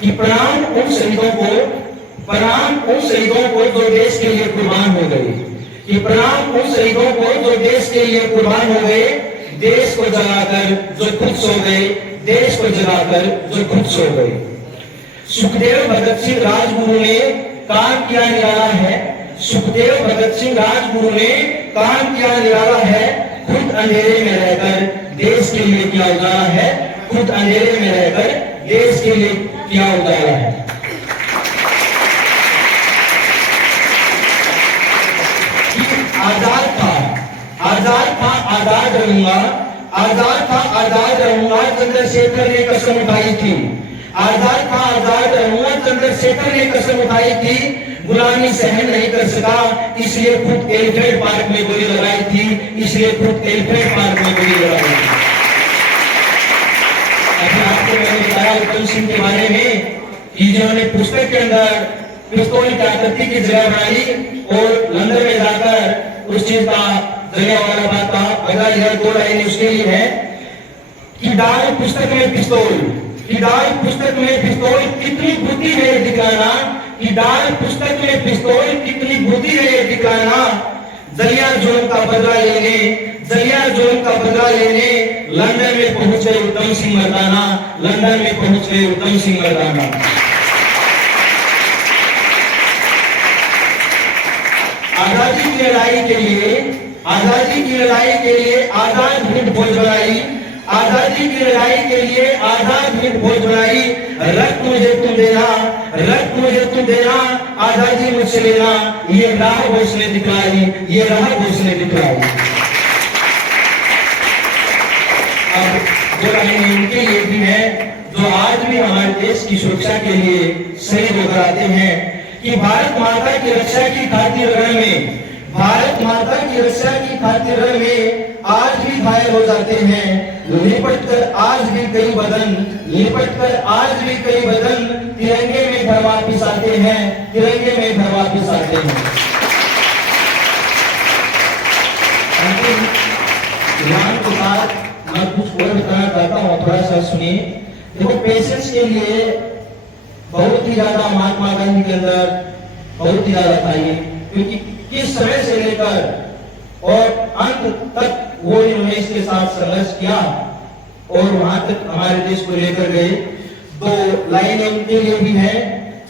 कि प्रणाम उन शहीदों को जो देश के लिए कुर्बान हो गए, कि प्रणाम उन शहीदों को जो देश के लिए कुर्बान हो गए, देश को जगाकर जो खुद सो गए, देश को जगाकर जो खुद सो गए। सुखदेव भगत सिंह राजगुरु ने काम किया निराला है, सुखदेव भगत सिंह राजगुरु ने काम किया निराला है, खुद अंधेरे में रहकर देश के लिए किया उजाला है, खुद अंधेरे में रहकर देश के लिए किया उजाला है। आजाद रहूंगा, आजाद रहूंगा, चंद्रशेखर ने कसम उठाई थी। आजाद रहूंगा, चंद्रशेखर ने कसम उठाई थी। गुलामी सहन नहीं कर सका, इसलिए खुद एलिफेंट पार्क में गोली लगाई थी, इसलिए खुद एलिफेंट पार्क में गोली लगाई थी। अभी आपको मैंने बताया उत्तम सिंह के बारे में कि जिन्होंने पुस्तक के अंदर पिस्तौल की आकृति की जगह बनाई और लंदन में जाकर उस चीज का जलियांवाला बाग का बदला लिया। दो लाइन उसके लिए है कि डाल पुस्तक में पिस्तौल, कि डाल पुस्तक में पिस्तौल, कितनी बुद्धि है दिखाना, कि डाल पुस्तक में पिस्तौल, कितनी बुद्धि है दिखाना। जलिया जुल्म का बदला लेने, जलिया जुल्म का बदला लेने लंदन में पहुंचे उत्तम सिंह मर्दाना, लंदन में पहुंचे उत्तम सिंह मर्दाना। आजादी की लड़ाई के लिए, आजादी की लड़ाई के लिए आजाद हिंद फौज बनाई, आजादी की लड़ाई के लिए आजाद हिंद फौज बनाई। रक्त मुझे तुम देना, रक्त मुझे तुम देना, आजादी मुझसे लेना, ये राह उसने दिखलाई, ये राह उसने दिखलाई। अब जो लाइनें इनके लिए भी है जो आज भी हमारे देश की सुरक्षा के लिए शहीद होकर आते हैं कि भारत माता की रक्षा की खातिर रण में, भारत माता की रक्षा की खातिर रण में आज भी घायल हो जाते हैं। लिपट कर आज भी कई बदन, लिपट कर आज भी कई बदन तिरंगे में घर वापिस आते हैं, तिरंगे में घर वापिस आते हैं। ध्यान के साथ मैं कुछ और बताना चाहता हूँ, थोड़ा सा सुनिए। देखो, पेशेंस के लिए बहुत ही ज्यादा महात्मा गांधी के अंदर बहुत ही ज्यादा चाहिए, क्योंकि किस समय से लेकर और अंत तक वो इन्होंने इसके साथ संघर्ष किया और वहां तक हमारे देश को लेकर गए। दो लाइनें उनके लिए भी है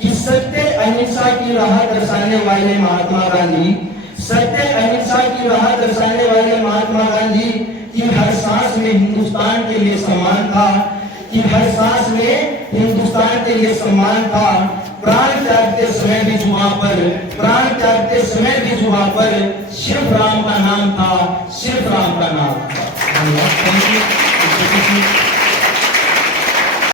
कि सत्य अहिंसा की राह दर्शाने वाले महात्मा गांधी, सत्य अहिंसा की राह दर्शाने वाले महात्मा गांधी की हर सांस में हिंदुस्तान के लिए सम्मान था, कि हर सांस में हिंदुस्तान के लिए सम्मान था। प्राण त्यागते समय भी जुबां पर, प्राण त्यागते समय भी जुबां पर सिर्फ राम का नाम था, सिर्फ राम का नाम था।